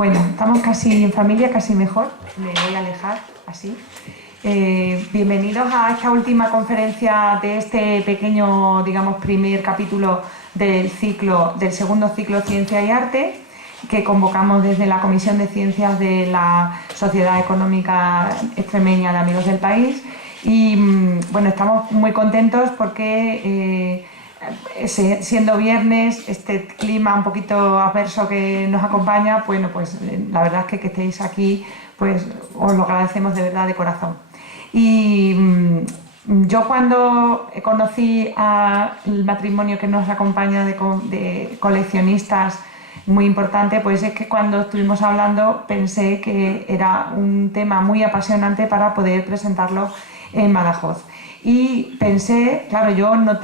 Bueno, estamos casi en familia, casi mejor. Me voy a alejar, así. Bienvenidos a esta última conferencia de este pequeño, digamos, primer capítulo del segundo ciclo Ciencia y Arte, que convocamos desde la Comisión de Ciencias de la Sociedad Económica Extremeña de Amigos del País. Y bueno, estamos muy contentos porque siendo viernes, este clima un poquito adverso que nos acompaña, bueno, pues la verdad es que estéis aquí, pues os lo agradecemos de verdad, de corazón. Y yo cuando conocí al matrimonio que nos acompaña de coleccionistas muy importante, pues es que cuando estuvimos hablando pensé que era un tema muy apasionante para poder presentarlo en Badajoz. Y pensé, claro, yo no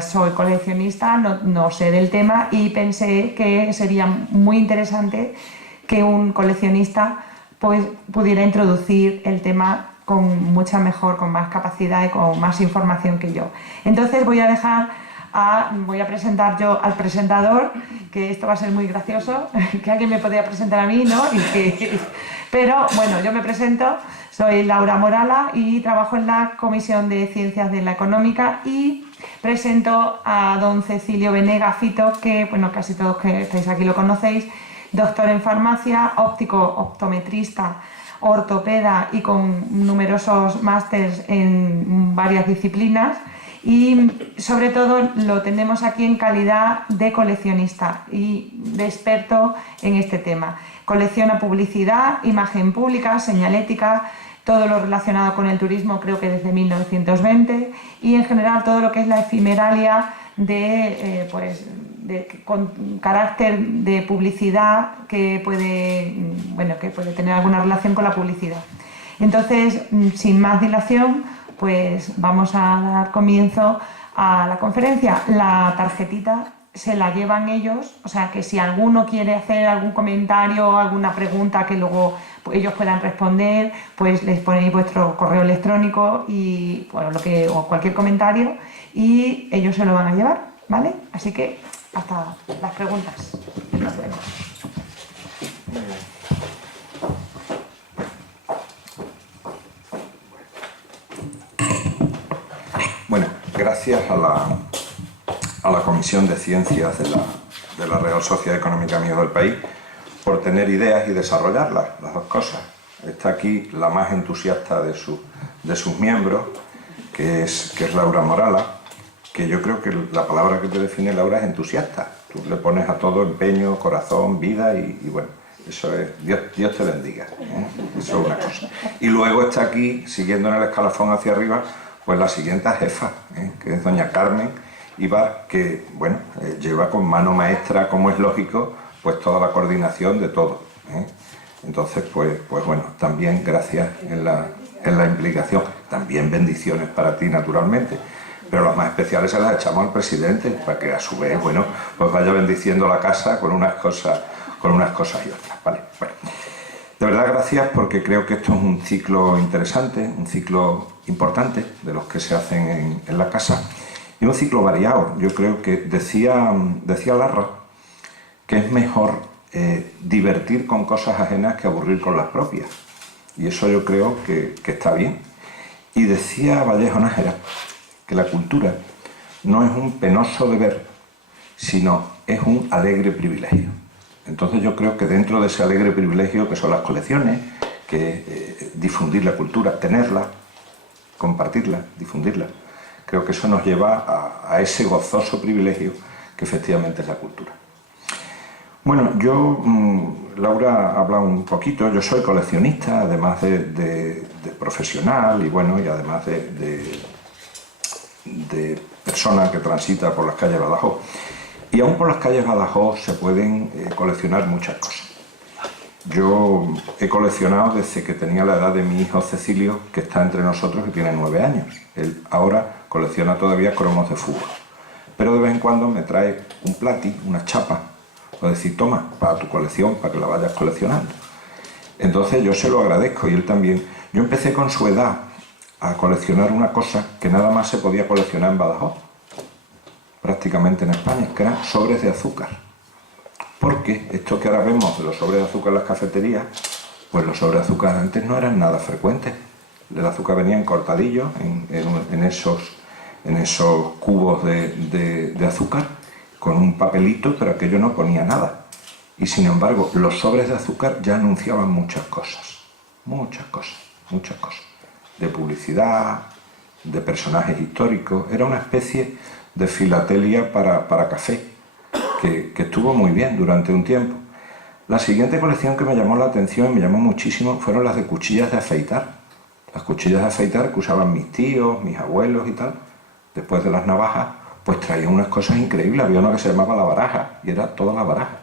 soy coleccionista, no sé del tema, y pensé que sería muy interesante que un coleccionista pues pudiera introducir el tema con más capacidad y con más información que yo. Entonces voy a presentar yo al presentador, que esto va a ser muy gracioso, que alguien me podría presentar a mí, ¿no? Pero bueno, yo me presento, soy Laura Morala y trabajo en la Comisión de Ciencias de la Económica y presento a don Cecilio Venega Fito, que bueno, casi todos que estáis aquí lo conocéis, doctor en farmacia, óptico, optometrista, ortopeda y con numerosos másters en varias disciplinas. Y sobre todo lo tenemos aquí en calidad de coleccionista y de experto en este tema. Colecciona publicidad, imagen pública, señalética, todo lo relacionado con el turismo, creo que desde 1920, y en general todo lo que es la efimeralia con carácter de publicidad que puede tener alguna relación con la publicidad. Entonces, sin más dilación, pues vamos a dar comienzo a la conferencia. La tarjetita se la llevan ellos, o sea que si alguno quiere hacer algún comentario o alguna pregunta que luego ellos puedan responder, pues les ponéis vuestro correo electrónico y bueno, o cualquier comentario y ellos se lo van a llevar, ¿vale? Así que hasta las preguntas. Nos vemos. Bueno, gracias a la Comisión de Ciencias de la Real Sociedad Económica Amigos del País por tener ideas y desarrollarlas, las dos cosas. Está aquí la más entusiasta de sus miembros, que es Laura Morala, que yo creo que la palabra que te define, Laura, es entusiasta. Tú le pones a todo empeño, corazón, vida y bueno, eso es, Dios te bendiga, ¿eh? Eso es una cosa. Y luego está aquí, siguiendo en el escalafón hacia arriba, pues la siguiente jefa, que es doña Carmen Ibar, que bueno, lleva con mano maestra, como es lógico, pues toda la coordinación de todo, ¿eh? Entonces, pues bueno, también gracias en la implicación, también bendiciones para ti naturalmente, pero las más especiales se las echamos al presidente, para que a su vez, bueno, pues vaya bendiciendo la casa con unas cosas y otras, ¿vale? Bueno, de verdad gracias, porque creo que esto es un ciclo interesante, un ciclo importante de los que se hacen en la casa y un ciclo variado. Yo creo que decía Larra que es mejor divertir con cosas ajenas que aburrir con las propias, y eso yo creo que está bien. Y decía Vallejo Nájera que la cultura no es un penoso deber, sino es un alegre privilegio. Entonces yo creo que dentro de ese alegre privilegio que son las colecciones, que difundir la cultura, tenerla, compartirla, difundirla, creo que eso nos lleva a ese gozoso privilegio que efectivamente es la cultura. Bueno, yo, Laura ha hablado un poquito, yo soy coleccionista, además de profesional y bueno, y además de persona que transita por las calles de Badajoz. Y aún por las calles de Badajoz se pueden coleccionar muchas cosas. Yo he coleccionado desde que tenía la edad de mi hijo Cecilio, que está entre nosotros, que tiene 9 años. Él ahora colecciona todavía cromos de fútbol. Pero de vez en cuando me trae un plati, una chapa, o decir, toma, para tu colección, para que la vayas coleccionando. Entonces yo se lo agradezco y él también. Yo empecé con su edad a coleccionar una cosa que nada más se podía coleccionar en Badajoz, prácticamente en España, que eran sobres de azúcar. Porque esto que ahora vemos de los sobres de azúcar en las cafeterías, pues los sobres de azúcar antes no eran nada frecuentes. El azúcar venía en cortadillos, en esos cubos de azúcar, con un papelito, pero aquello no ponía nada. Y sin embargo, los sobres de azúcar ya anunciaban muchas cosas. Muchas cosas, muchas cosas. De publicidad, de personajes históricos. Era una especie de filatelia para café, que estuvo muy bien durante un tiempo. La siguiente colección que me llamó la atención, me llamó muchísimo, fueron las de cuchillas de afeitar. Las cuchillas de afeitar que usaban mis tíos, mis abuelos y tal, después de las navajas, pues traían unas cosas increíbles. Había una que se llamaba la baraja, y era toda la baraja.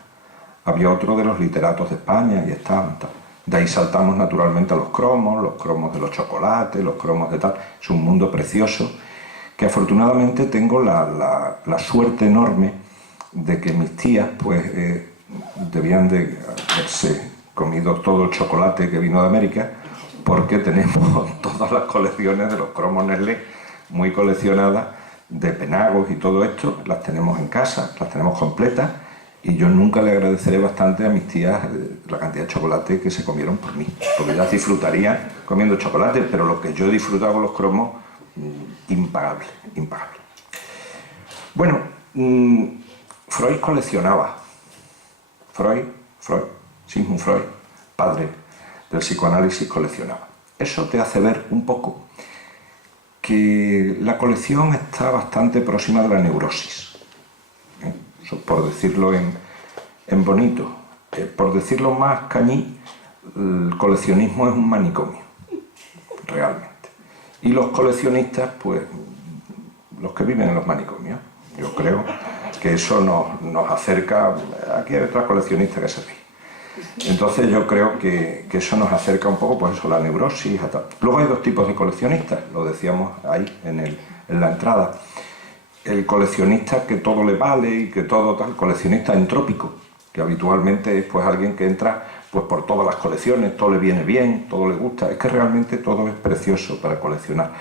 Había otro de los literatos de España, y estaban tal. De ahí saltamos naturalmente a los cromos de los chocolates, los cromos de tal. Es un mundo precioso, que afortunadamente tengo la suerte enorme de que mis tías, pues, debían de haberse comido todo el chocolate que vino de América, porque tenemos todas las colecciones de los cromos Nestlé muy coleccionadas, de penagos y todo esto, las tenemos en casa, las tenemos completas, y yo nunca le agradeceré bastante a mis tías la cantidad de chocolate que se comieron por mí, porque ellas disfrutarían comiendo chocolate, pero lo que yo he disfrutado con los cromos, impagable, impagable. Bueno, Freud coleccionaba. Sigmund Freud, padre del psicoanálisis, coleccionaba. Eso te hace ver un poco que la colección está bastante próxima de la neurosis. Eso, por decirlo en bonito. Por decirlo más cañí, el coleccionismo es un manicomio, realmente. Y los coleccionistas, pues, los que viven en los manicomios, yo creo que eso nos acerca. Aquí hay otras coleccionistas que se ríen. Entonces yo creo que eso nos acerca un poco, pues eso, la neurosis. Luego hay dos tipos de coleccionistas, lo decíamos ahí en la entrada. El coleccionista que todo le vale y que todo tal, coleccionista entrópico, que habitualmente es pues alguien que entra pues por todas las colecciones, todo le viene bien, todo le gusta. Es que realmente todo es precioso para coleccionar.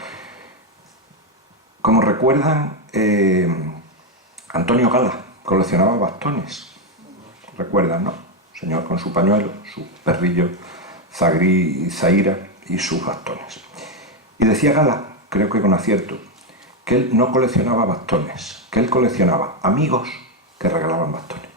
Como recuerdan, Antonio Gala coleccionaba bastones. Recuerdan, ¿no? Señor con su pañuelo, su perrillo Zagrí y Zaira y sus bastones. Y decía Gala, creo que con acierto, que él no coleccionaba bastones, que él coleccionaba amigos que regalaban bastones.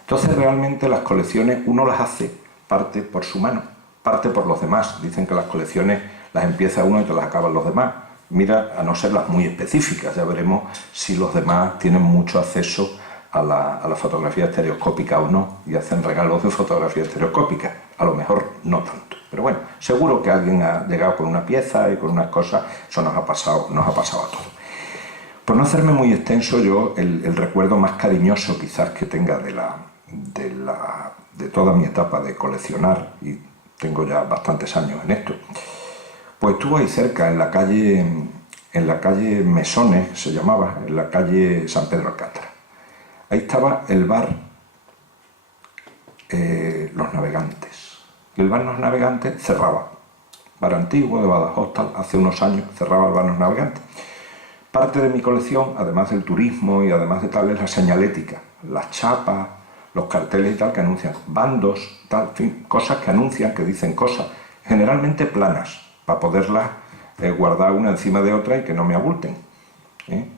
Entonces realmente las colecciones uno las hace parte por su mano, parte por los demás. Dicen que las colecciones las empieza uno y te las acaban los demás. Mira, a no ser las muy específicas, ya veremos si los demás tienen mucho acceso a la fotografía estereoscópica o no, y hacen regalos de fotografía estereoscópica. A lo mejor no tanto. Pero bueno, seguro que alguien ha llegado con una pieza y con unas cosas. Eso nos ha pasado a todos. Por no hacerme muy extenso, yo el recuerdo más cariñoso quizás que tenga de toda mi etapa de coleccionar, y tengo ya bastantes años en esto, pues estuvo ahí cerca, en la calle Mesones, se llamaba, en la calle San Pedro Alcántara. Ahí estaba el bar Los Navegantes. Y el bar Los Navegantes cerraba. Bar antiguo de Badajoz, tal, hace unos años cerraba el bar Los Navegantes. Parte de mi colección, además del turismo y además de tal, es la señalética, las chapas, los carteles y tal que anuncian bandos, tal, en fin, cosas que anuncian, que dicen cosas, generalmente planas, para poderlas guardar una encima de otra y que no me abulten.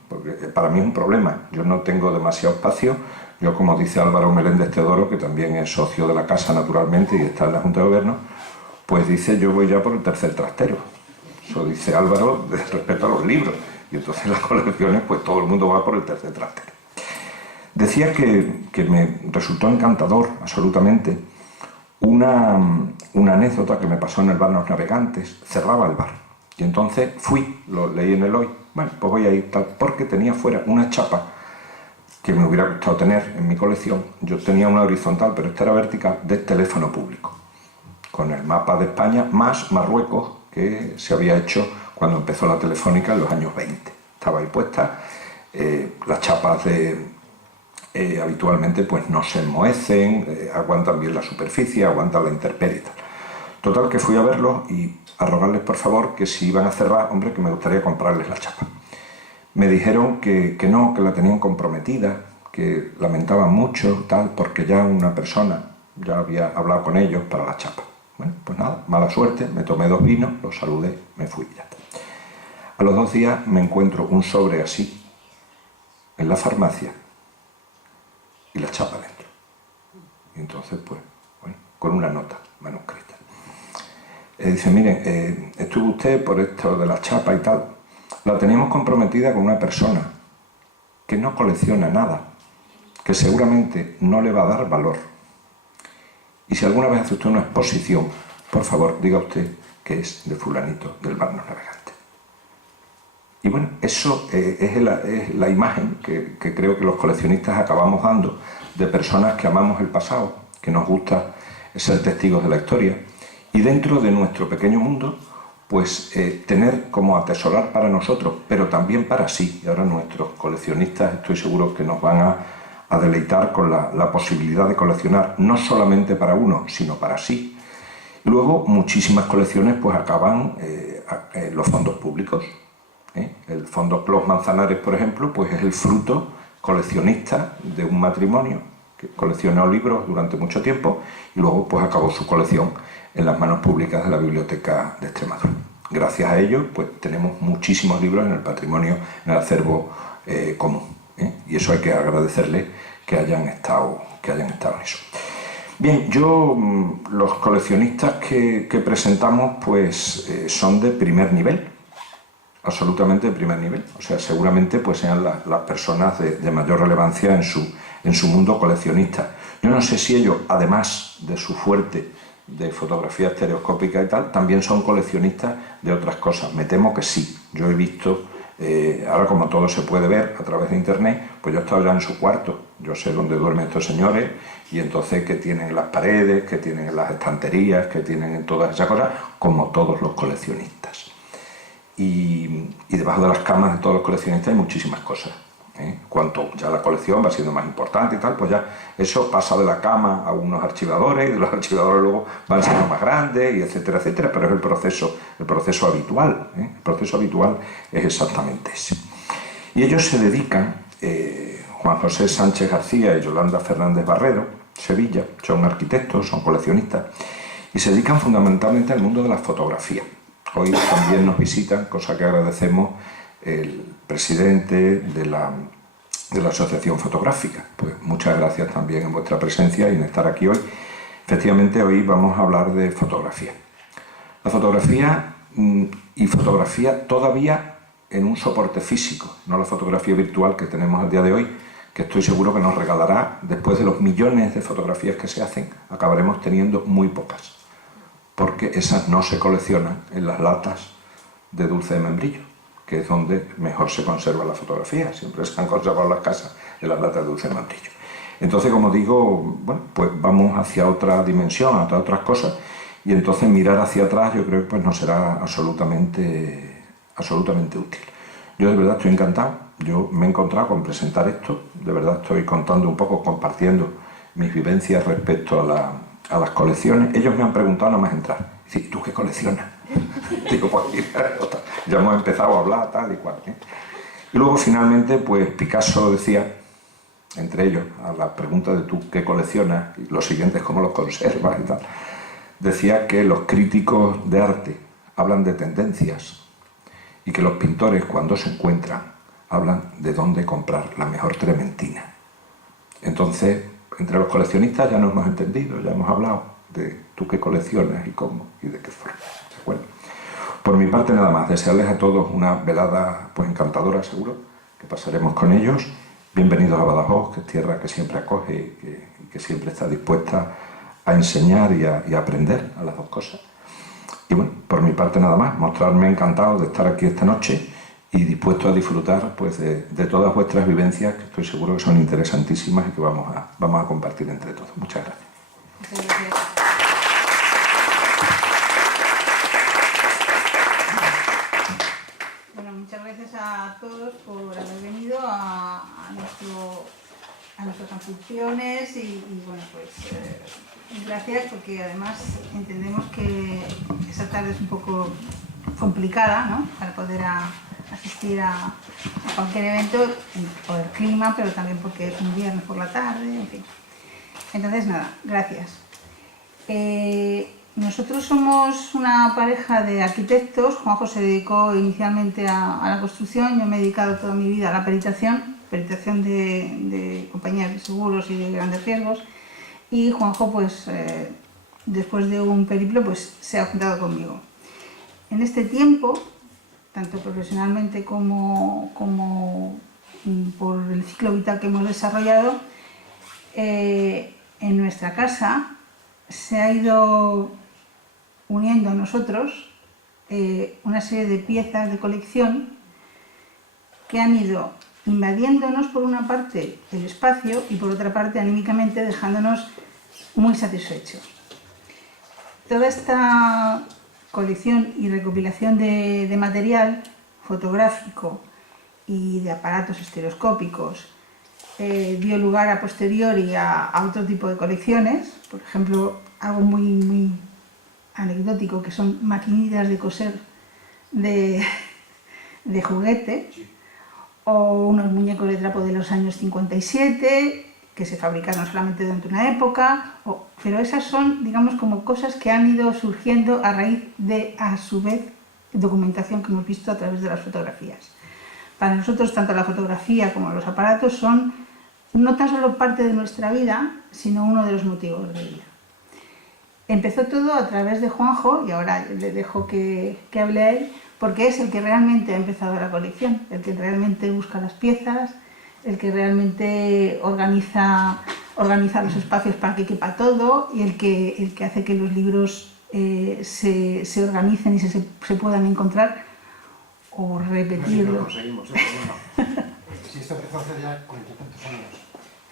Porque para mí es un problema, yo no tengo demasiado espacio. Yo, como dice Álvaro Meléndez Teodoro, que también es socio de la casa naturalmente y está en la Junta de Gobierno, pues dice, yo voy ya por el tercer trastero. Eso dice Álvaro respecto a los libros, y entonces las colecciones, pues todo el mundo va por el tercer trastero. Decía que me resultó encantador, absolutamente, una anécdota que me pasó en el bar Los Navegantes. Cerraba el bar, y entonces fui, lo leí en el Hoy, bueno, pues voy a ir tal, porque tenía fuera una chapa que me hubiera gustado tener en mi colección. Yo tenía una horizontal, pero esta era vertical, de teléfono público, con el mapa de España, más Marruecos, que se había hecho cuando empezó la Telefónica en los años 20. Estaba ahí puesta, las chapas habitualmente pues no se enmohecen, aguantan bien la superficie, aguantan la intemperie y tal. Total, que fui a verlos y a rogarles por favor que si iban a cerrar, hombre, que me gustaría comprarles la chapa. Me dijeron que no, que la tenían comprometida, que lamentaban mucho, tal, porque ya una persona ya había hablado con ellos para la chapa. Bueno, pues nada, mala suerte, me tomé 2 vinos, los saludé, me fui y ya está. A los 2 días me encuentro un sobre así, en la farmacia, y la chapa dentro. Y entonces, pues, bueno, con una nota manuscrita. Dice, miren, estuvo usted por esto de la chapa y tal. La teníamos comprometida con una persona que no colecciona nada, que seguramente no le va a dar valor. Y si alguna vez hace usted una exposición, por favor, diga usted que es de fulanito del Barnos Navegante. Y bueno, eso es la imagen que creo que los coleccionistas acabamos dando de personas que amamos el pasado, que nos gusta ser testigos de la historia, y dentro de nuestro pequeño mundo, pues tener como atesorar para nosotros, pero también para sí. Y ahora nuestros coleccionistas estoy seguro que nos van a deleitar con la posibilidad de coleccionar no solamente para uno, sino para sí. Luego, muchísimas colecciones pues acaban en los fondos públicos. El Fondo Clos Manzanares, por ejemplo, pues es el fruto coleccionista de un matrimonio que coleccionó libros durante mucho tiempo y luego pues acabó su colección en las manos públicas de la Biblioteca de Extremadura. Gracias a ello, pues tenemos muchísimos libros en el patrimonio, en el acervo común. Y eso hay que agradecerle que hayan estado en eso. Bien, los coleccionistas que presentamos pues son de primer nivel, absolutamente de primer nivel. O sea, seguramente pues sean las personas de mayor relevancia en su mundo coleccionista. Yo no sé si ellos, además de su fuerte de fotografía estereoscópica y tal, también son coleccionistas de otras cosas. Me temo que sí. Yo he visto, ahora como todo se puede ver a través de internet, pues yo he estado ya en su cuarto. Yo sé dónde duermen estos señores y entonces qué tienen en las paredes, qué tienen en las estanterías, qué tienen en todas esas cosas, como todos los coleccionistas. Y debajo de las camas de todos los coleccionistas hay muchísimas cosas. Cuanto ya la colección va siendo más importante y tal, pues ya eso pasa de la cama a unos archivadores, y de los archivadores luego van siendo más grandes, y etcétera, etcétera, pero es el proceso habitual. El proceso habitual es exactamente ese. Y ellos se dedican, Juan José Sánchez García y Yolanda Fernández Barredo, Sevilla, son arquitectos, son coleccionistas, y se dedican fundamentalmente al mundo de la fotografía. Hoy también nos visitan, cosa que agradecemos, el presidente de la Asociación Fotográfica. Pues muchas gracias también en vuestra presencia y en estar aquí hoy. Efectivamente, hoy vamos a hablar de fotografía. La fotografía y fotografía todavía en un soporte físico, no la fotografía virtual que tenemos al día de hoy, que estoy seguro que nos regalará, después de los millones de fotografías que se hacen, acabaremos teniendo muy pocas, porque esas no se coleccionan en las latas de dulce de membrillo, que es donde mejor se conserva la fotografía. Siempre se han conservado las casas en las latas de dulce de membrillo. Entonces, como digo, bueno, pues vamos hacia otra dimensión, hacia otras cosas, y entonces mirar hacia atrás yo creo que pues nos será absolutamente útil. Yo de verdad estoy encantado. Yo me he encontrado con presentar esto. De verdad estoy contando un poco, compartiendo mis vivencias respecto a las colecciones. Ellos me han preguntado nada más entrar. Dice, ¿tú qué coleccionas? Digo, pues mira, ya hemos empezado a hablar tal y cual. Y luego finalmente, pues Picasso decía, entre ellos, a la pregunta de tú qué coleccionas y lo siguiente es cómo los conservas y tal, decía que los críticos de arte hablan de tendencias y que los pintores cuando se encuentran hablan de dónde comprar la mejor trementina. Entonces, entre los coleccionistas ya nos hemos entendido, ya hemos hablado de tú qué coleccionas y cómo y de qué forma. Bueno, por mi parte nada más, desearles a todos una velada pues encantadora, seguro, que pasaremos con ellos. Bienvenidos a Badajoz, que es tierra que siempre acoge y que siempre está dispuesta a enseñar y a aprender a las dos cosas. Y bueno, por mi parte nada más, mostrarme encantado de estar aquí esta noche y dispuesto a disfrutar pues, de todas vuestras vivencias, que estoy seguro que son interesantísimas y que vamos a compartir entre todos. Muchas gracias. Muchas gracias. Bueno, muchas gracias a todos por haber venido a nuestras anfitriones y bueno, pues gracias porque además entendemos que esa tarde es un poco complicada, ¿no? Para poder asistir a cualquier evento, por el clima, pero también porque es un viernes por la tarde, en fin. Entonces, nada, gracias. Nosotros somos una pareja de arquitectos. Juanjo se dedicó inicialmente a la construcción, yo me he dedicado toda mi vida a la peritación de compañías de seguros y de grandes riesgos, y Juanjo, pues, después de un periplo, pues, se ha juntado conmigo. En este tiempo, tanto profesionalmente como por el ciclo vital que hemos desarrollado, en nuestra casa se ha ido uniendo a nosotros una serie de piezas de colección que han ido invadiéndonos por una parte el espacio y por otra parte anímicamente dejándonos muy satisfechos. Toda esta colección y recopilación de material fotográfico y de aparatos estereoscópicos dio lugar a posteriori a otro tipo de colecciones, por ejemplo, algo muy anecdótico, que son maquinitas de coser de juguete, o unos muñecos de trapo de los años 57, que se fabricaron solamente durante una época, pero esas son, digamos, como cosas que han ido surgiendo a raíz de, a su vez, documentación que hemos visto a través de las fotografías. Para nosotros, tanto la fotografía como los aparatos son no tan solo parte de nuestra vida, sino uno de los motivos de vida. Empezó todo a través de Juanjo, y ahora le dejo que hable a él, porque es el que realmente ha empezado la colección, el que realmente busca las piezas, el que realmente organiza los espacios para que quepa todo, y el que hace que los libros se organicen y se puedan encontrar o repetir. No sé si lo conseguimos, bueno. Si esto empezó hace ya 40 y tantos años.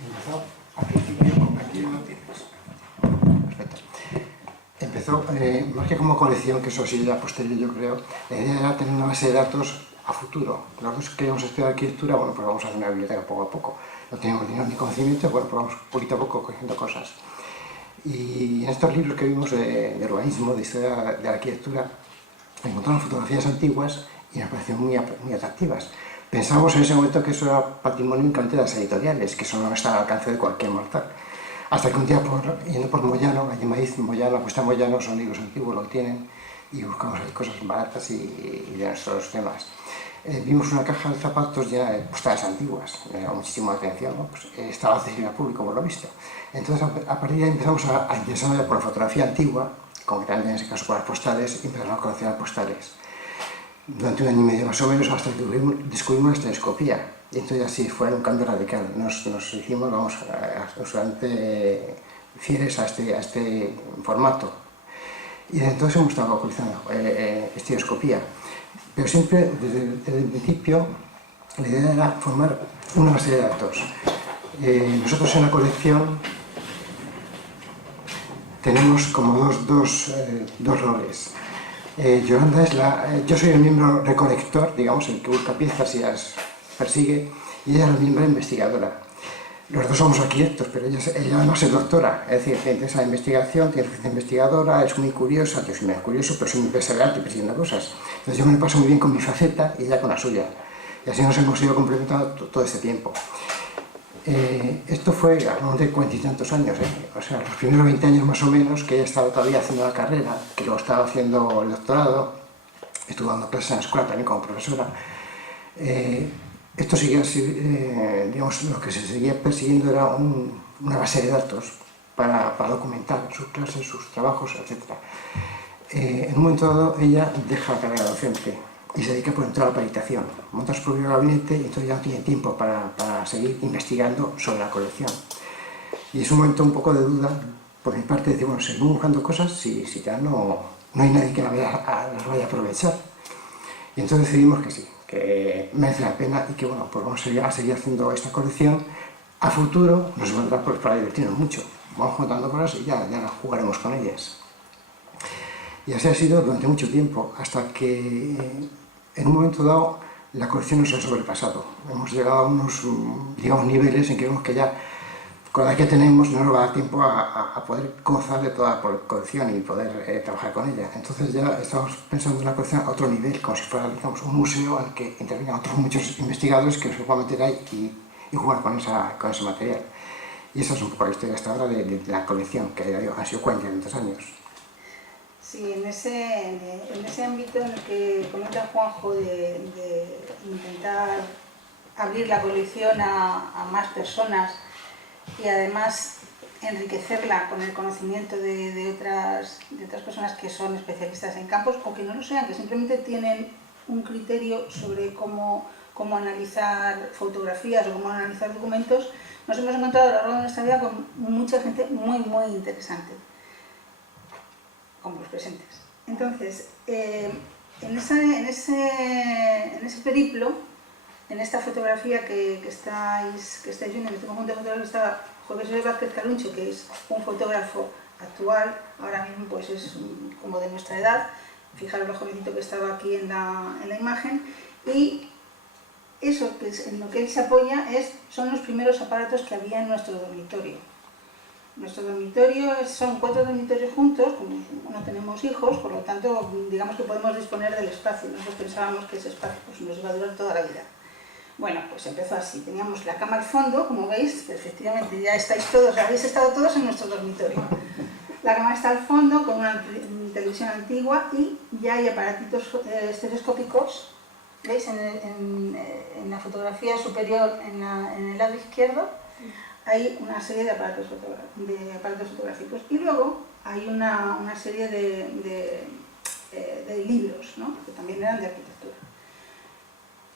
Empezó al principio con aquí lo tienes. Perfecto. Empezó más que como colección, que eso sí ya posterior yo creo, la idea era tener una base de datos a futuro. Nosotros queríamos estudiar arquitectura, bueno, pues vamos a hacer una biblioteca poco a poco. No teníamos ni conocimiento, bueno, pues vamos poquito a poco cogiendo cosas. Y en estos libros que vimos de urbanismo, de historia de la arquitectura, encontramos fotografías antiguas y nos parecieron muy atractivas. Pensamos en ese momento que eso era patrimonio únicamente de las editoriales, que eso no está al alcance de cualquier mortal. Hasta que un día, yendo por Moyano, allí Maíz, Moyano, Cuesta Moyano, son libros antiguos, lo tienen, y buscamos ahí cosas baratas y de nuestros temas. Vimos una caja de zapatos llena de postales antiguas, me llamó muchísimo la atención, ¿no? Pues, estaba accesible al público, por lo visto. Entonces, a partir de ahí empezamos a interesarnos por la fotografía antigua, concretamente en ese caso por las postales, y empezamos a coleccionar postales. Durante un año y medio más o menos, hasta que descubrimos la estereoscopía. Y entonces así fue un cambio radical. Nos hicimos, vamos, absolutamente fieles a este formato. Y desde entonces hemos estado coleccionando estereoscopía. Pero siempre, desde el principio, la idea era formar una base de datos. Nosotros en la colección tenemos como dos roles. Yolanda es yo soy el miembro recolector, digamos, el que busca piezas y las persigue, y ella es la miembro investigadora. Los dos somos arquitectos, pero ella no es doctora, es decir, tiene esa investigación, tiene oficina investigadora, es muy curiosa, yo soy muy curioso, pero soy muy perseverante y persiguiendo cosas. Entonces yo me lo paso muy bien con mi faceta y ella con la suya. Y así nos hemos ido complementando todo este tiempo. Esto fue a lo largo de 40 y tantos años, o sea, los primeros 20 años más o menos, que ella estaba todavía haciendo la carrera, que luego estaba haciendo el doctorado, estuvo dando clases en la escuela también como profesora. Esto seguía, digamos, lo que se seguía persiguiendo era una base de datos para documentar sus clases, sus trabajos, etc. En un momento dado, ella deja la carrera docente y se dedica por entrar a la peritación. Monta su propio gabinete y entonces ya no tiene tiempo para seguir investigando sobre la colección. Y es un momento un poco de duda, por mi parte, de decir, bueno, seguimos buscando cosas si ya no hay nadie que las vaya a aprovechar. Y entonces decidimos que sí, que merece la pena y que, bueno, pues vamos a seguir haciendo esta colección. A futuro nos vendrá pues, para divertirnos mucho. Vamos juntando cosas y ya jugaremos con ellas. Y así ha sido durante mucho tiempo, hasta que en un momento dado la colección nos ha sobrepasado. Hemos llegado a unos, digamos, niveles en que vemos que ya con la que tenemos no nos va a dar tiempo a poder gozar de toda la colección y poder trabajar con ella. Entonces ya estamos pensando en la colección a otro nivel, como si fuera, digamos, un museo al que intervengan otros muchos investigadores que se puedan meter ahí y jugar con ese material. Y esa es un poco la historia hasta ahora de la colección, que ha sido 42 años. Sí, en ese ámbito en el que comenta Juanjo de intentar abrir la colección a más personas y además enriquecerla con el conocimiento de otras personas que son especialistas en campos o que no lo sean, que simplemente tienen un criterio sobre cómo analizar fotografías o cómo analizar documentos, nos hemos encontrado a lo largo de nuestra vida con mucha gente muy, muy interesante, como los presentes. Entonces, en ese periplo, en esta fotografía que estáis viendo, en este conjunto de fotografías, estaba José Vázquez Caluncho, que es un fotógrafo actual, ahora mismo pues es como de nuestra edad, fijaros lo jovencito que estaba aquí en la imagen, y eso en lo que él se apoya son los primeros aparatos que había en nuestro dormitorio. Nuestro dormitorio son 4 dormitorios juntos, como no tenemos hijos, por lo tanto digamos que podemos disponer del espacio. Nosotros pensábamos que ese espacio pues, nos iba a durar toda la vida. Bueno, pues empezó así. Teníamos la cama al fondo, como veis, efectivamente ya estáis todos, habéis estado todos en nuestro dormitorio. La cama está al fondo con una televisión antigua y ya hay aparatitos estereoscópicos. ¿Veis? En la fotografía superior, en el lado izquierdo, hay una serie de aparatos fotográficos. Y luego hay una serie de libros, ¿no? Que también eran de arquitectura.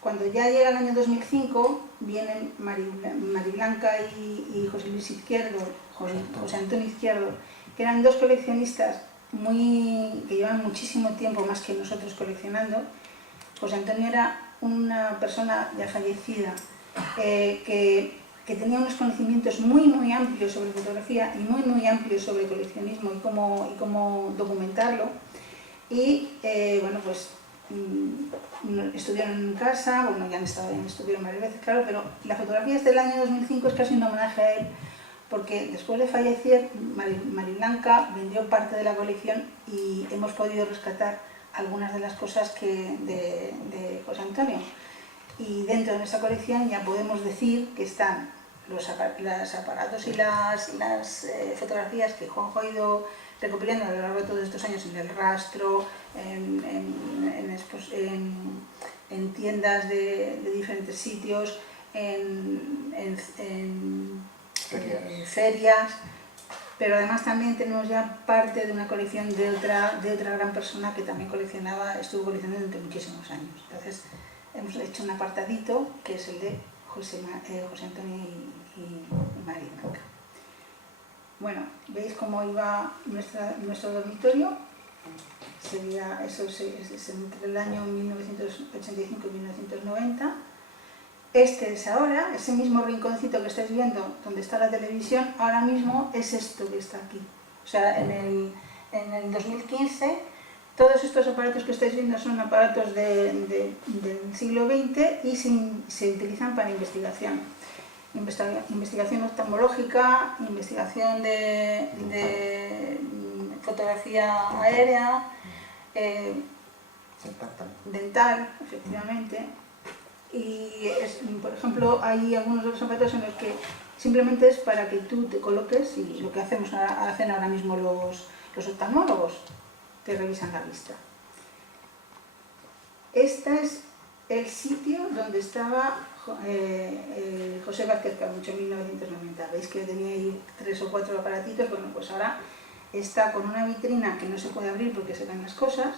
Cuando ya llega el año 2005, vienen Mariblanca y José Luis Izquierdo, José Antonio Izquierdo, que eran 2 coleccionistas que llevan muchísimo tiempo más que nosotros coleccionando. José Antonio era una persona ya fallecida que tenía unos conocimientos muy, muy amplios sobre fotografía y muy, muy amplios sobre coleccionismo y cómo documentarlo. Y bueno, pues estudiaron en casa, bueno, ya estuvieron varias veces, claro, pero la fotografía del año 2005 es casi un homenaje a él, porque después de fallecer, Mariblanca vendió parte de la colección y hemos podido rescatar algunas de las cosas de José Antonio. Y dentro de nuestra colección ya podemos decir que están los aparatos y las fotografías que Juanjo ha ido recopilando a lo largo de todos estos años en el rastro, en tiendas de diferentes sitios, en ferias, pero además también tenemos ya parte de una colección de otra gran persona que también estuvo coleccionando durante muchísimos años. Entonces hemos hecho un apartadito que es el de José Antonio y María Blanca. Bueno, veis cómo iba nuestro dormitorio. Sería eso es entre el año 1985 y 1990. Este es ahora, ese mismo rinconcito que estáis viendo donde está la televisión, ahora mismo es esto que está aquí. O sea, en el 2015, todos estos aparatos que estáis viendo son aparatos del siglo XX y se utilizan para investigación. Investigación oftalmológica, investigación de fotografía aérea, dental, efectivamente. Y por ejemplo, hay algunos de los aparatos en los que simplemente es para que tú te coloques, y lo que hacen ahora mismo los oftalmólogos, te revisan la vista. Este es el sitio donde estaba José Vázquez Caluncho en 1990. Veis que tenía ahí 3 o 4 aparatitos. Bueno, pues ahora está con una vitrina que no se puede abrir porque se caen las cosas,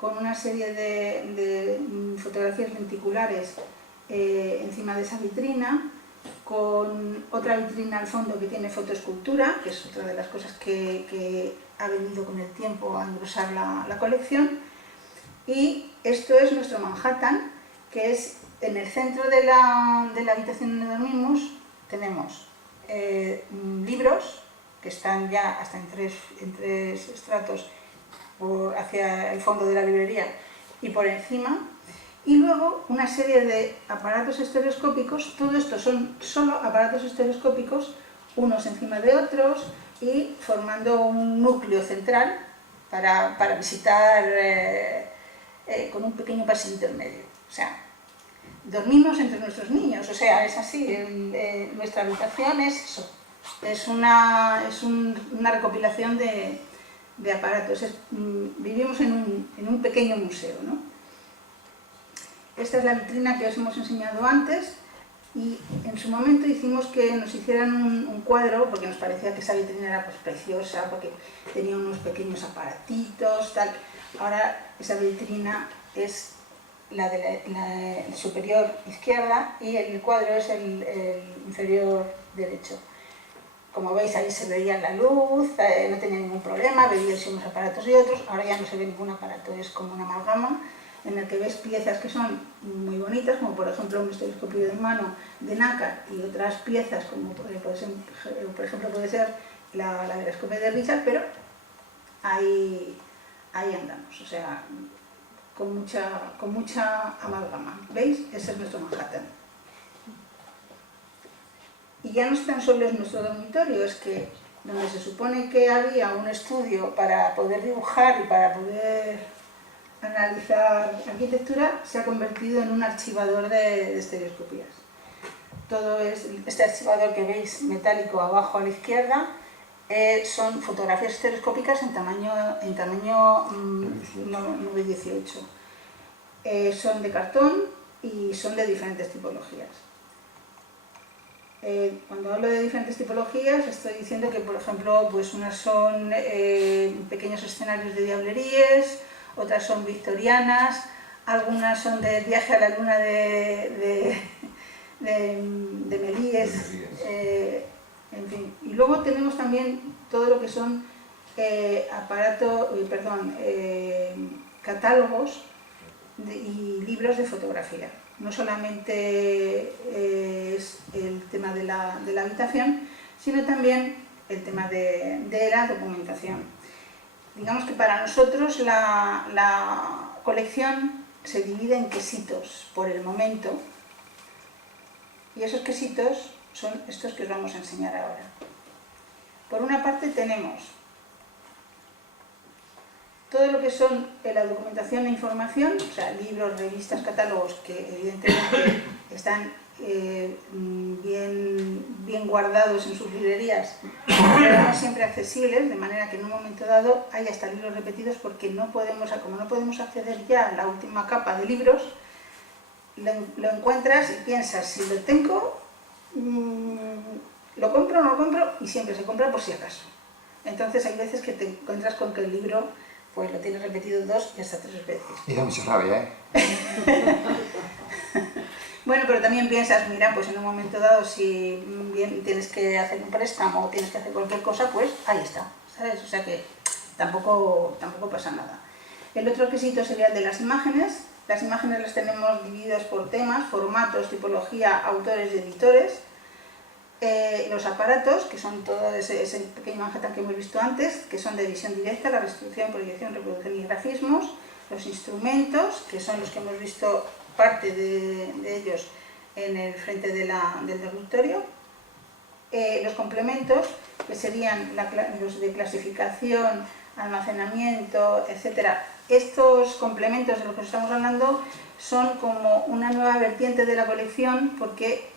con una serie de fotografías lenticulares encima de esa vitrina, con otra vitrina al fondo que tiene fotoescultura, que es otra de las cosas que ha venido con el tiempo a engrosar la colección. Y esto es nuestro Manhattan, que es en el centro de la habitación donde dormimos. Tenemos libros que están ya hasta en tres estratos hacia el fondo de la librería y por encima, y luego una serie de aparatos estereoscópicos. Todo esto son solo aparatos estereoscópicos unos encima de otros y formando un núcleo central para visitar con un pequeño pasillo intermedio. O sea, dormimos entre nuestros niños, o sea, es así, nuestra habitación es eso, es una recopilación de aparatos, vivimos en un pequeño museo, ¿no? Esta es la vitrina que os hemos enseñado antes y en su momento hicimos que nos hicieran un cuadro porque nos parecía que esa vitrina era pues preciosa, porque tenía unos pequeños aparatitos, tal. Ahora esa vitrina es la superior izquierda y el cuadro es el inferior derecho. Como veis, ahí se veía la luz, no tenía ningún problema, veíais unos aparatos y otros. Ahora ya no se ve ningún aparato, es como una amalgama en el que ves piezas que son muy bonitas, como por ejemplo un estetoscopio de mano de nácar y otras piezas como por ejemplo puede ser la laparoscopia de Richard, pero ahí andamos, o sea, con mucha amalgama. ¿Veis? Ese es nuestro Manhattan. Y ya no es tan solo nuestro dormitorio, es que donde se supone que había un estudio para poder dibujar y para poder analizar arquitectura, se ha convertido en un archivador de estereoscopías. Todo este archivador que veis metálico abajo a la izquierda son fotografías estereoscópicas en tamaño 9:18. Son de cartón y son de diferentes tipologías. Cuando hablo de diferentes tipologías estoy diciendo que, por ejemplo, pues unas son pequeños escenarios de diableríes, otras son victorianas, algunas son del viaje a la luna de Méliès, en fin. Y luego tenemos también todo lo que son catálogos y libros de fotografía. No solamente es el tema de la habitación, sino también el tema de la documentación. Digamos que para nosotros la colección se divide en quesitos por el momento, y esos quesitos son estos que os vamos a enseñar ahora. Por una parte tenemos todo lo que son la documentación e información, o sea, libros, revistas, catálogos, que evidentemente están bien guardados en sus librerías, pero no siempre accesibles, de manera que en un momento dado hay hasta libros repetidos porque como no podemos acceder ya a la última capa de libros, lo encuentras y piensas, si lo tengo, lo compro o no lo compro, y siempre se compra por si acaso. Entonces hay veces que te encuentras con que el libro pues lo tienes repetido 2 y hasta 3 veces. Y da mucha rabia, ¿eh? Bueno, pero también piensas, mira, pues en un momento dado, si bien tienes que hacer un préstamo o tienes que hacer cualquier cosa, pues ahí está, ¿sabes? O sea que tampoco pasa nada. El otro quesito sería el de las imágenes. Las imágenes las tenemos divididas por temas, formatos, tipología, autores y editores. Los aparatos, que son todo ese pequeño Manhattan que hemos visto antes, que son de visión directa, la restitución, proyección, reproducción y grafismos. Los instrumentos, que son los que hemos visto parte de ellos en el frente del dormitorio. Los complementos, que serían los de clasificación, almacenamiento, etc. Estos complementos de los que estamos hablando son como una nueva vertiente de la colección porque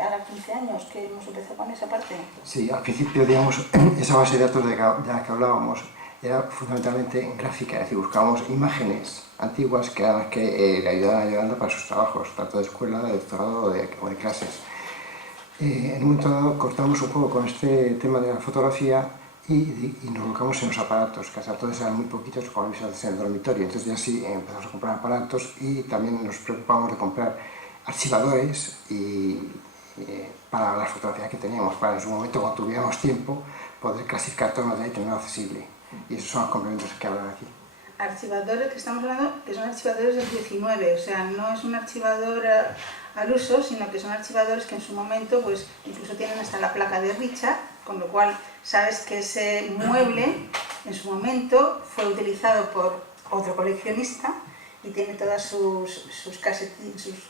ahora 15 años que hemos empezado con esa parte. Sí, al principio, digamos, esa base de datos de la que hablábamos era fundamentalmente gráfica, es decir, buscábamos imágenes antiguas que eran las que le ayudaban a Yolanda para sus trabajos, tanto de escuela, de doctorado o de clases. En un momento dado cortamos un poco con este tema de la fotografía y nos volcamos en los aparatos, que hasta entonces eran muy poquitos, como habéis visto en el dormitorio. Entonces ya sí empezamos a comprar aparatos y también nos preocupamos de comprar archivadores para las fotografías que teníamos, para en su momento, cuando tuviéramos tiempo, poder clasificar todo y tenerlo accesible. Y esos son los complementos que hablan aquí. Archivadores que estamos hablando, que son archivadores del 19, o sea, no es un archivador al uso, sino que son archivadores que en su momento, pues incluso tienen hasta la placa de Richard, con lo cual sabes que ese mueble en su momento fue utilizado por otro coleccionista y tiene todas sus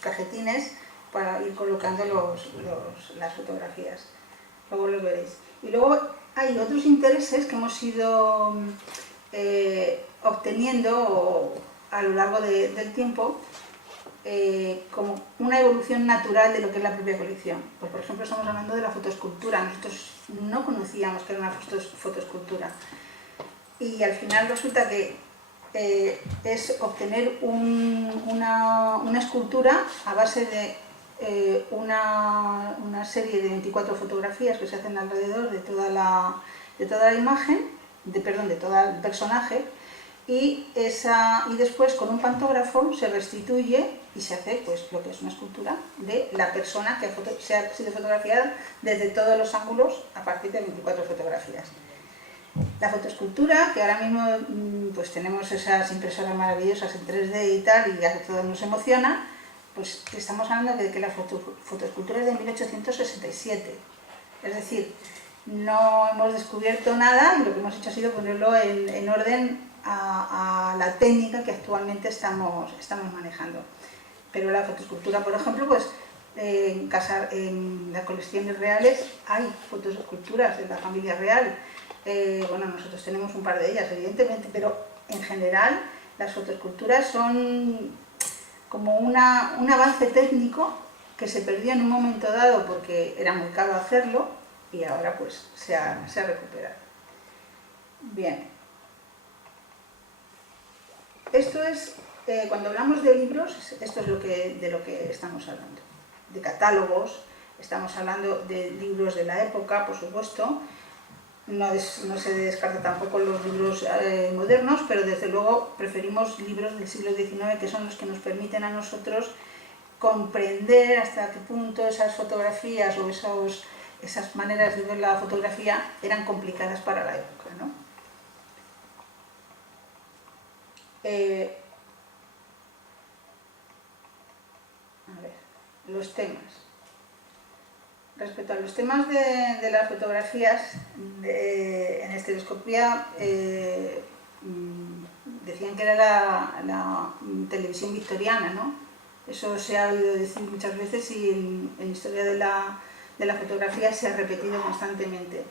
cajetines para ir colocando las fotografías. Luego los veréis. Y luego hay otros intereses que hemos ido obteniendo a lo largo del tiempo, como una evolución natural de lo que es la propia colección. Pues, por ejemplo, estamos hablando de la fotoescultura. Nosotros no conocíamos que era una fotoescultura. Y al final resulta que es obtener una escultura a base de una serie de 24 fotografías que se hacen alrededor de toda la imagen, de todo el personaje, y después con un pantógrafo se restituye y se hace pues lo que es una escultura de la persona que ha sido fotografiada desde todos los ángulos a partir de 24 fotografías. La fotoescultura, que ahora mismo pues tenemos esas impresoras maravillosas en 3D y tal, y ya que todo nos emociona, pues estamos hablando de que la fotoescultura es de 1867. Es decir, no hemos descubierto nada y lo que hemos hecho ha sido ponerlo en orden a la técnica que actualmente estamos manejando. Pero la fotoescultura, por ejemplo, pues en las colecciones reales hay fotoesculturas de la familia real. Bueno, nosotros tenemos un par de ellas, evidentemente, pero en general las fotoesculturas son como un avance técnico que se perdió en un momento dado porque era muy caro hacerlo y ahora pues se ha recuperado. Bien. Esto es, cuando hablamos de libros, esto es de lo que estamos hablando. De catálogos, estamos hablando de libros de la época, por supuesto. No se descarta tampoco los libros modernos, pero desde luego preferimos libros del siglo XIX, que son los que nos permiten a nosotros comprender hasta qué punto esas fotografías o esas maneras de ver la fotografía eran complicadas para la época, ¿no? A ver, los temas. Respecto a los temas de las fotografías en estereoscopía, decían que era la televisión victoriana, ¿no? Eso se ha oído decir muchas veces y en la historia de la fotografía se ha repetido constantemente.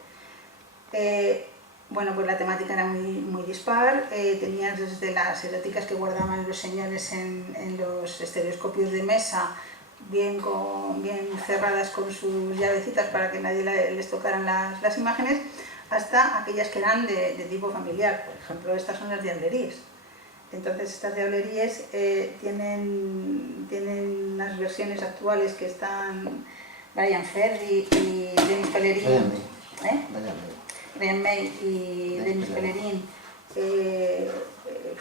Bueno, pues la temática era muy dispar, tenías desde las eróticas que guardaban los señores en los estereoscopios de mesa, bien cerradas con sus llavecitas para que nadie les tocaran las imágenes, hasta aquellas que eran de tipo familiar. Por ejemplo, estas son las diablerías. Entonces estas diablerías tienen las versiones actuales que están Brian Ferry y Denis Pellerin, Brian May y Denis Pellerin,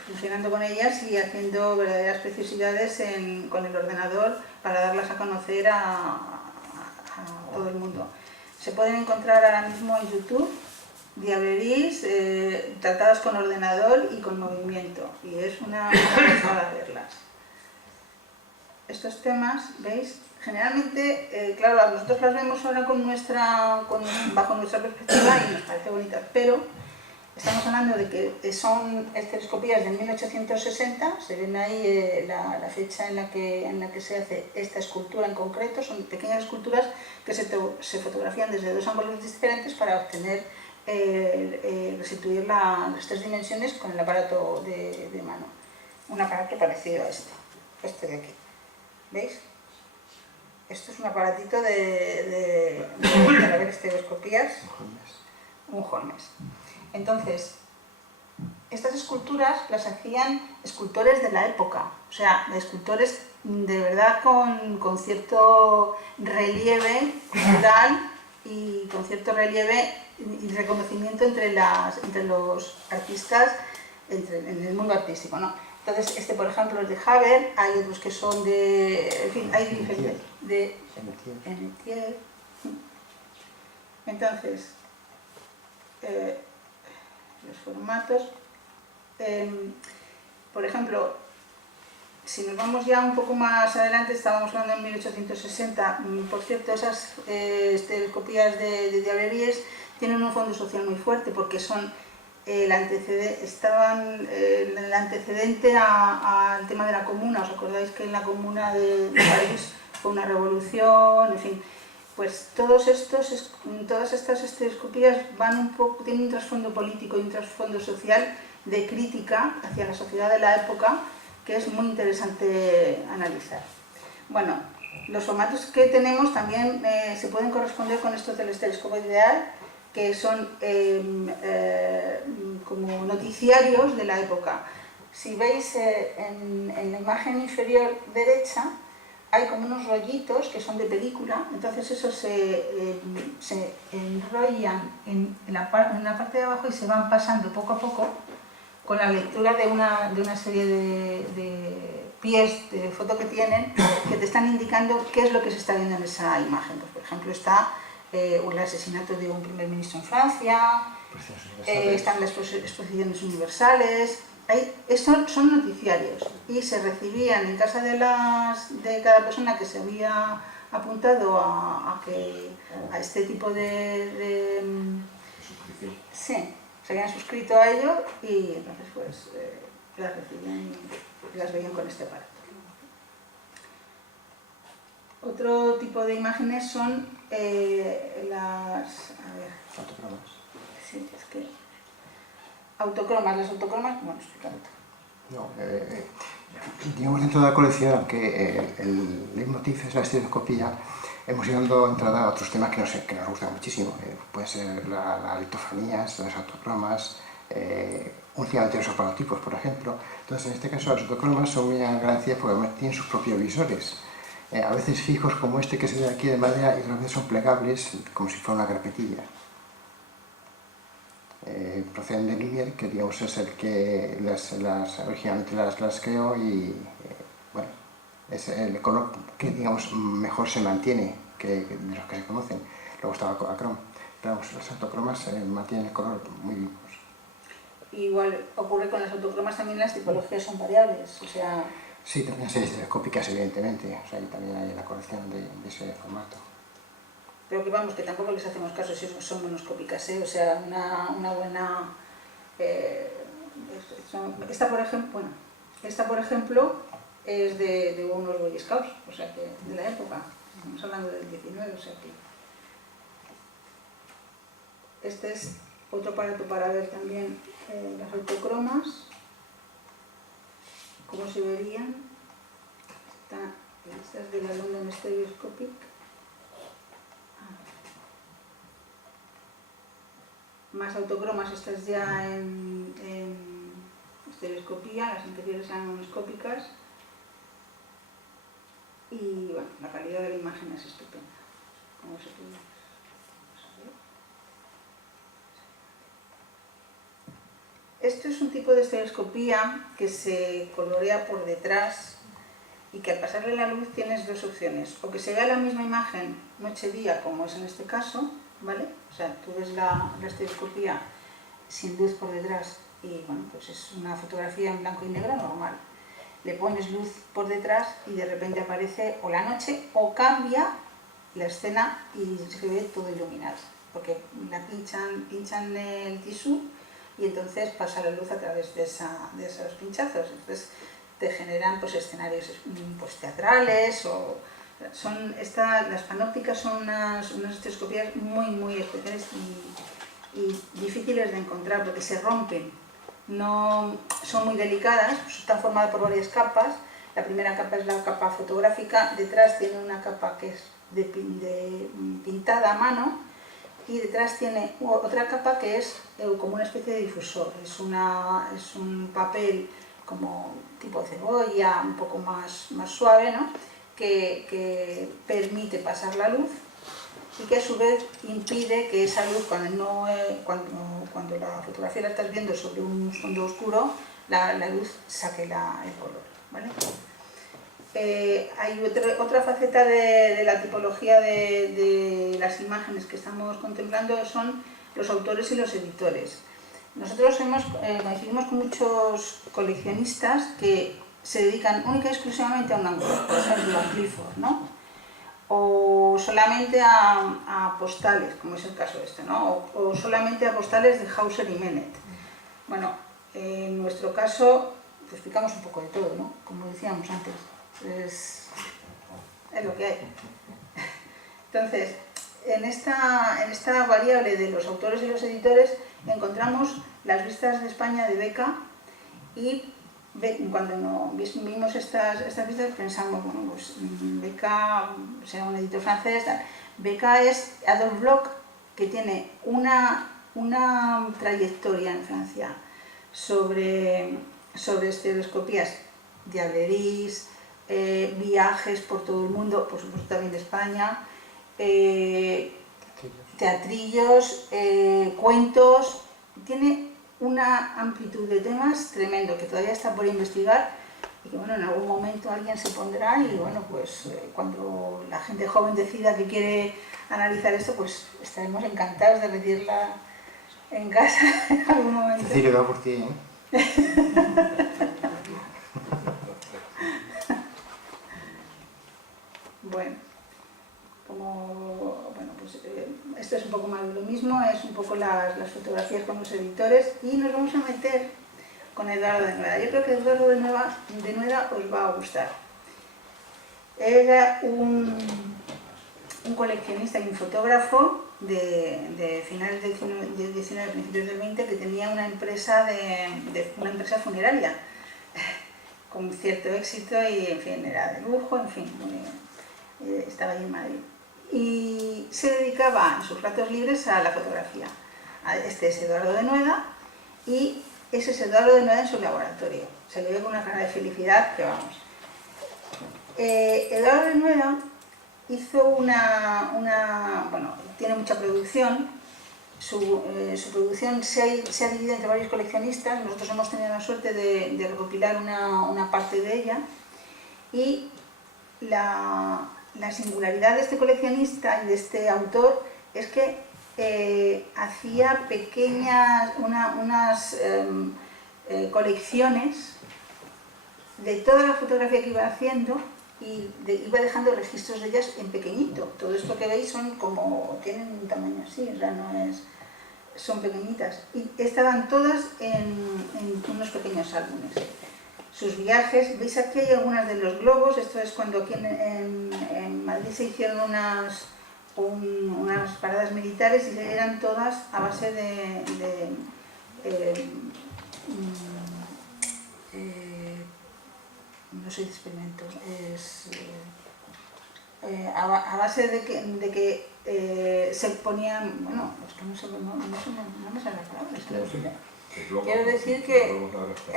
funcionando con ellas y haciendo verdaderas preciosidades con el ordenador para darlas a conocer a todo el mundo. Se pueden encontrar ahora mismo en YouTube diablerías tratadas con ordenador y con movimiento, y es una pasada verlas. Estos temas, ¿veis? Generalmente, claro, nosotros las vemos ahora bajo nuestra perspectiva y nos parece bonitas, pero estamos hablando de que son estereoscopías de 1860, se ven ahí la fecha en la que se hace esta escultura en concreto. Son pequeñas esculturas que se fotografían desde dos ángulos diferentes para obtener, restituir las tres dimensiones con el aparato de mano. Un aparato parecido a este de aquí. ¿Veis? Esto es un aparatito para ver estereoscopías. Un Holmes. Entonces, estas esculturas las hacían escultores de la época, o sea, escultores de verdad con cierto relieve cultural y con cierto relieve y reconocimiento entre los artistas, en el mundo artístico, ¿no? Entonces, por ejemplo, es de Haber, hay otros que son en fin, hay diferentes, de Ennetier. Entonces, los formatos, por ejemplo, si nos vamos ya un poco más adelante, estábamos hablando en 1860, por cierto, esas estereoscopías de diablerías tienen un fondo social muy fuerte porque son el antecedente al tema de la comuna. ¿Os acordáis que en la comuna de París fue una revolución, en fin. Pues todas estas estereoscopías tienen un trasfondo político y un trasfondo social de crítica hacia la sociedad de la época que es muy interesante analizar. Bueno, los formatos que tenemos también se pueden corresponder con estos del estereoscopio ideal, que son como noticiarios de la época. Si veis en la imagen inferior derecha, hay como unos rollitos que son de película, entonces esos se enrollan en la parte de abajo y se van pasando poco a poco con la lectura de una serie de pies de foto que tienen, que te están indicando qué es lo que se está viendo en esa imagen. Pues, por ejemplo, está el asesinato de un primer ministro en Francia, están las exposiciones universales. Son noticiarios y se recibían en casa de cada persona que se había apuntado a este tipo de suscripción. Sí, se habían suscrito a ello y entonces pues las recibían y las veían con este aparato. Otro tipo de imágenes son Autocromas. Sí, es que autocromas, las autocromas, bueno, explícalo tú. No, digamos dentro de la colección, aunque el leitmotiv es la estereoscopía, hemos ido dando entrada a otros temas que nos gustan muchísimo. Puede ser las litofanías, las autocromas, últimamente los operotipos, por ejemplo. Entonces, en este caso, las autocromas son muy agradecidas porque tienen sus propios visores. A veces fijos como este que se ve aquí de madera y otras veces son plegables como si fuera una carpetilla. Proceden de Lumière, que digamos es el que originalmente las creó y bueno, es el color que digamos mejor se mantiene de los que se conocen. Luego está la Kodachrome, pero vamos, las autocromas mantienen el color muy vivos. Igual ocurre con las autocromas, también las tipologías son variables, o sea... Sí, también series telescópicas, evidentemente, o sea, y también hay la colección de ese formato. Pero que vamos, que tampoco les hacemos caso si son monoscópicas, o sea, una buena... esta, por ejemplo, es de unos Boy Scouts, o sea, que de la época, estamos hablando del 19, o sea que... Este es otro aparato para ver también las autocromas, cómo se verían. Esta es de la London Stereoscopic. Más autocromas, estas ya en estereoscopía, las anteriores eran monoscópicas. Y bueno, la calidad de la imagen es estupenda. Como se puede ver. Esto es un tipo de estereoscopía que se colorea por detrás y que al pasarle la luz tienes dos opciones. O que se vea la misma imagen noche-día, como es en este caso, ¿vale? O sea, tú ves la estereoscopía sin luz por detrás y bueno, pues es una fotografía en blanco y negro normal. Le pones luz por detrás y de repente aparece o la noche o cambia la escena y se ve todo iluminado. Porque la pinchan el tisú y entonces pasa la luz a través de esos pinchazos. Entonces te generan pues escenarios pues, teatrales o... las panópticas son unas estereoscopías muy especiales y difíciles de encontrar porque se rompen. No, son muy delicadas, pues están formadas por varias capas. La primera capa es la capa fotográfica, detrás tiene una capa que es pintada a mano y detrás tiene otra capa que es como una especie de difusor. Es un papel como tipo cebolla, un poco más suave, ¿no? que permite pasar la luz y que a su vez impide que esa luz, cuando la fotografía la estás viendo sobre un fondo oscuro, la luz saque el color, ¿vale? Hay otra faceta de la tipología de las imágenes que estamos contemplando, son los autores y los editores. Nosotros coincidimos con muchos coleccionistas que se dedican única y exclusivamente a un ángulo, por ejemplo a Clifford, ¿no? O solamente a postales, como es el caso este, ¿no? O solamente a postales de Hauser y Menet. Bueno, en nuestro caso, pues picamos un poco de todo, ¿no? Como decíamos antes. es lo que hay. Entonces, en esta variable de los autores y los editores encontramos las vistas de España de Beca y cuando vimos estas vistas pensamos, bueno, pues Beca será un editor francés, tal. Beca es Adolphe Bloch, que tiene una trayectoria en Francia sobre estereoscopías, diableries, viajes por todo el mundo, por supuesto también de España, teatrillos, cuentos. Tiene una amplitud de temas tremendo que todavía está por investigar y que bueno, en algún momento alguien se pondrá y bueno, pues cuando la gente joven decida que quiere analizar esto, pues estaremos encantados de recibirla en casa en algún momento. Cecilia, va por ti, ¿eh? Bueno, pues esto es un poco más de lo mismo, es un poco las fotografías con los editores y nos vamos a meter con Eduardo de Nueda. Yo creo que Eduardo de Nueda os va a gustar. Era un coleccionista y un fotógrafo de finales del 19, principios del 20, que tenía una empresa una empresa funeraria con cierto éxito y en fin, era de lujo, en fin, estaba allí en Madrid. Y se dedicaba en sus ratos libres a la fotografía. Este es Eduardo de Nueda y ese es Eduardo de Nueda en su laboratorio. Se le ve con una cara de felicidad que vamos. Eduardo de Nueda hizo bueno, tiene mucha producción. Su producción se ha dividido entre varios coleccionistas. Nosotros hemos tenido la suerte de recopilar una parte de ella y la singularidad de este coleccionista y de este autor es que hacía pequeñas, unas colecciones de toda la fotografía que iba haciendo y iba dejando registros de ellas en pequeñito. Todo esto que veis tienen un tamaño así, o sea, son pequeñitas. Y estaban todas en unos pequeños álbumes. Sus viajes, veis aquí hay algunas de los globos, esto es cuando aquí en Madrid se hicieron unas paradas militares y eran todas a base no soy de experimentos, a base de que se ponían, bueno, es que no me sale la palabra. Quiero decir que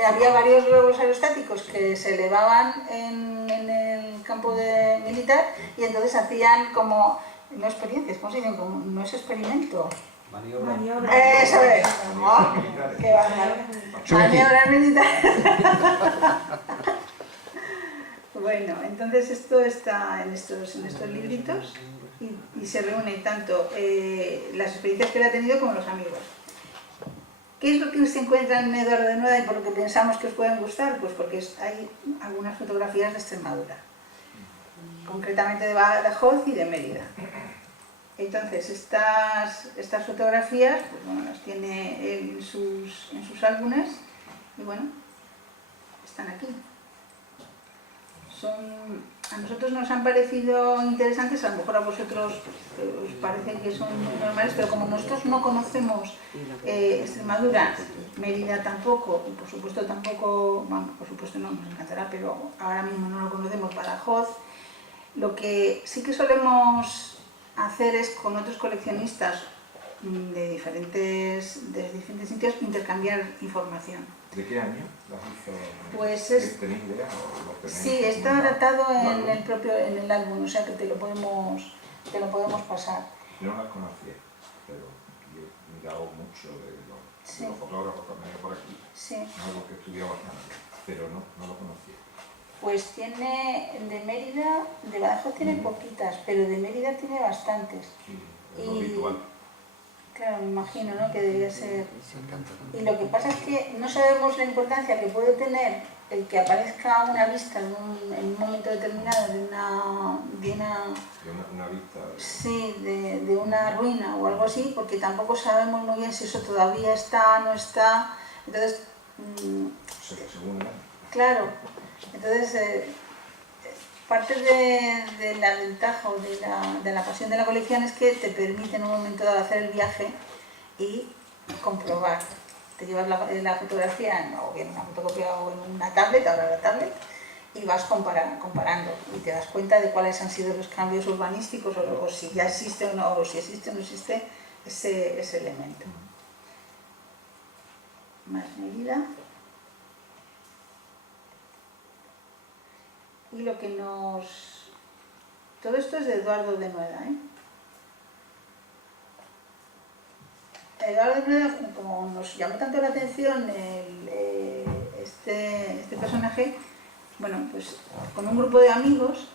había varios globos aerostáticos que se elevaban en el campo militar y entonces hacían como, no experiencias, ¿cómo se dicen? No es experimento. Maniobra. Eso es. Oh, qué bárbaro. Maniobras militares. Bueno, entonces esto está en estos libritos y se reúne tanto las experiencias que él ha tenido como los amigos. ¿Qué es lo que se encuentra en Eduardo de Nueda y por lo que pensamos que os pueden gustar? Pues porque hay algunas fotografías de Extremadura, concretamente de Badajoz y de Mérida. Entonces, estas fotografías, pues bueno, las tiene él en sus álbumes y bueno, están aquí. A nosotros nos han parecido interesantes, a lo mejor a vosotros os parece que son normales, pero como nosotros no conocemos Extremadura, Mérida tampoco, y por supuesto tampoco, bueno, por supuesto no, nos encantará, pero ahora mismo no lo conocemos, Badajoz, lo que sí que solemos hacer es con otros coleccionistas de diferentes sitios intercambiar información. ¿De qué año las hizo? Pues ¿Tenéis idea o lo tenéis? Sí, está datado en el álbum, o sea que te lo podemos pasar. Yo no las conocía, pero yo he mirado mucho de los fotógrafos que han venido por aquí. Sí. Algo que he estudiado bastante, pero no lo conocía. Pues tiene de Mérida, de Badajoz tiene poquitas, pero de Mérida tiene bastantes. Sí, es lo habitual. Claro, me imagino, ¿no?, que debería ser. Y lo que pasa es que no sabemos la importancia que puede tener el que aparezca una vista en un momento determinado de una vista. Sí, de una ruina o algo así, porque tampoco sabemos muy bien si eso todavía está, no está. Entonces. Según el año. Claro. Entonces, parte de la ventaja o de la pasión de la colección es que te permite en un momento dado hacer el viaje y comprobar. Te llevas la fotografía o bien en una fotocopia o en una tablet, ahora la tablet, y vas comparando y te das cuenta de cuáles han sido los cambios urbanísticos o si ya existe o no, o si existe o no existe ese elemento. Más medida. Y lo que nos... Todo esto es de Eduardo de Nueda, ¿eh? Eduardo de Nueda, como nos llamó tanto la atención este personaje, bueno, pues con un grupo de amigos,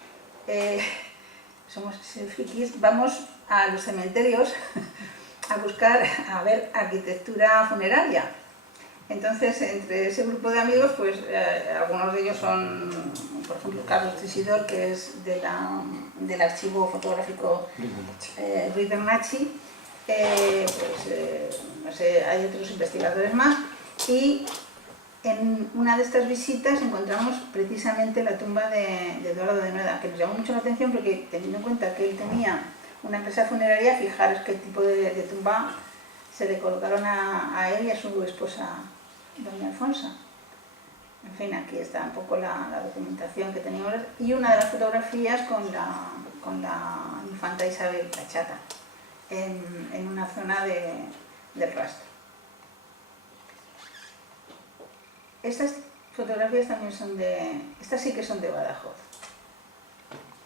somos frikis, vamos a los cementerios a ver arquitectura funeraria. Entonces, entre ese grupo de amigos, pues algunos de ellos son, por ejemplo, Carlos Teixidor, que es del archivo fotográfico Ruiz Bernacci, no sé, hay otros investigadores más, y en una de estas visitas encontramos precisamente la tumba de Eduardo de Nueda, que nos llamó mucho la atención porque, teniendo en cuenta que él tenía una empresa funeraria, fijaros qué tipo de tumba se le colocaron a él y a su esposa, doña Alfonsa. En fin, aquí está un poco la documentación que teníamos y una de las fotografías con la infanta Isabel, la chata, en una zona del rastro. Estas fotografías también son estas sí que son de Badajoz.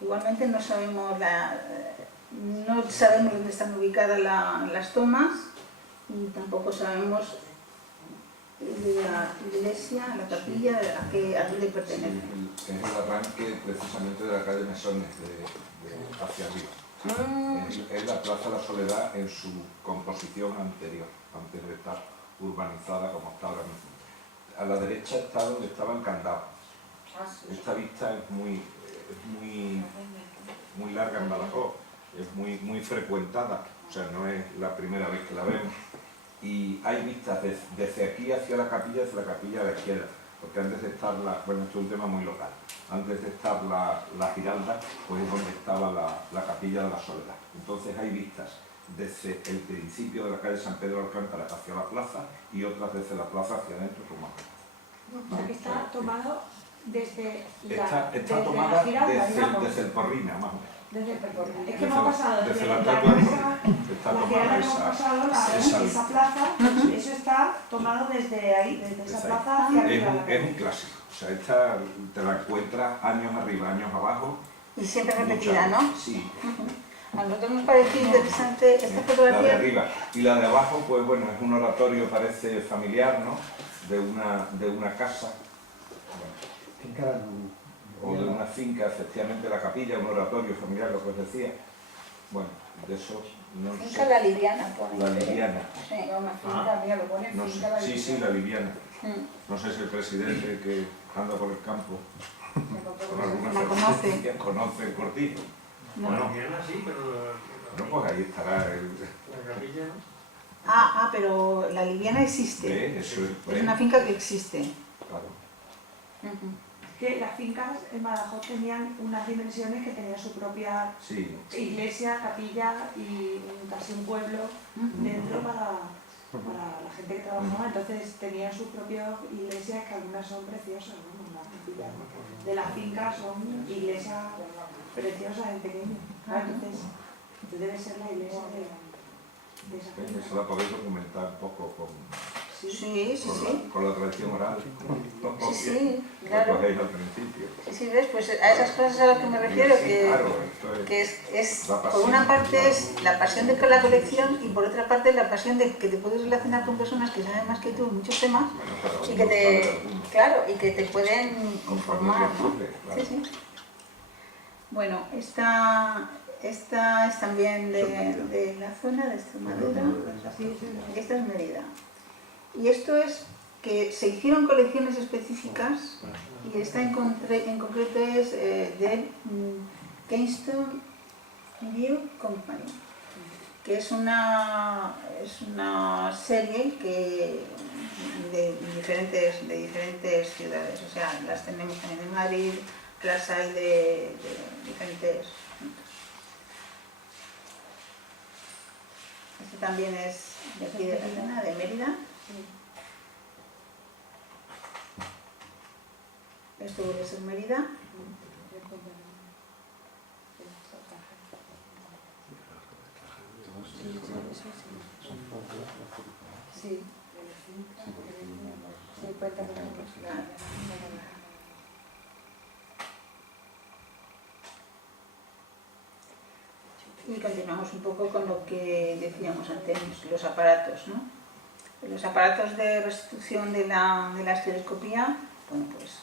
Igualmente no sabemos dónde están ubicadas las tomas y tampoco sabemos de la iglesia, la capilla, a dónde pertenece. Es el arranque precisamente de la calle Mesones, hacia arriba. Es la Plaza de la Soledad en su composición anterior, antes de estar urbanizada como está ahora mismo. A la derecha está donde estaba el candado. Esta vista es muy larga en Badajoz, es muy frecuentada, o sea, no es la primera vez que la vemos. Y hay vistas desde aquí hacia la capilla a la izquierda, porque antes de estar bueno, esto es un tema muy local, antes de estar la Giralda, pues es donde estaba la capilla de la Soledad. Entonces hay vistas desde el principio de la calle San Pedro de Alcántara hacia la plaza y otras desde la plaza hacia adentro como acá. O sea que está tomado desde Está tomada desde el Porrina, más o menos. Desde el Porrina. Es que hemos pasado desde desde la la Tatua, plaza, está la tomada hemos pasado, esa plaza, eso está tomado desde ahí, desde esa plaza hacia arriba. Es un clásico, o sea, esta te la encuentras años arriba, años abajo. Y siempre repetida, ¿no? Sí. A nosotros nos pareció interesante esta fotografía. La de arriba. Y la de abajo, pues bueno, es un oratorio, parece familiar, ¿no? De una casa. O de una finca, efectivamente, la capilla, un oratorio familiar, lo que os decía. Bueno, de eso no sé. Finca La Liviana, pone. La Liviana. Sí. Una finca, mira, lo pone No sé. finca La Sí, Liviana. la Liviana. No sé si el presidente que anda por el campo con alguna La conoce. que conoce el Cortijo. No. Bueno, Sí, pero bueno, pues ahí estará la capilla, ¿no? Pero La Liviana existe. eso Es una finca que existe. claro. Que las fincas en Badajoz tenían unas dimensiones que tenían su propia Sí. iglesia, capilla y casi un pueblo dentro para la gente que trabajaba. Entonces tenían sus propias iglesias, que algunas son preciosas, ¿no? Las capillas de las fincas son iglesias preciosas en pequeño. Entonces debe ser la iglesia de esa finca. Eso la podéis documentar un poco Sí. con la tradición oral. Sí, Lo claro. cogéis al principio. Sí, ves, pues a esas cosas a las que me refiero, Sí, claro, esto que es la por pasión. una parte es la pasión de la colección y por otra parte la pasión de que te puedes relacionar con personas que saben más que tú en muchos temas y que te pueden informar, ¿no? Claro. Sí. Bueno, esta es también de la zona de Extremadura, y esta es Mérida. Y esto es que se hicieron colecciones específicas y esta en concreto es de Keystone View Company, que es una serie de diferentes ciudades, o sea, las tenemos también en Madrid, las hay de diferentes puntos. Este también es de aquí de la zona de Mérida. Esto vuelve a ser Mérida. Sí. Sí, cuenta con Y continuamos un poco con lo que decíamos antes, los aparatos, ¿no? Los aparatos de restitución de la estereoscopía, bueno, pues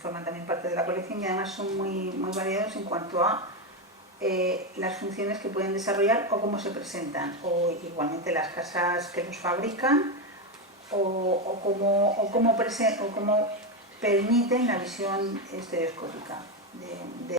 forman también parte de la colección y además son muy variados en cuanto a las funciones que pueden desarrollar o cómo se presentan, o igualmente las casas que los fabrican, o cómo permiten la visión estereoscópica de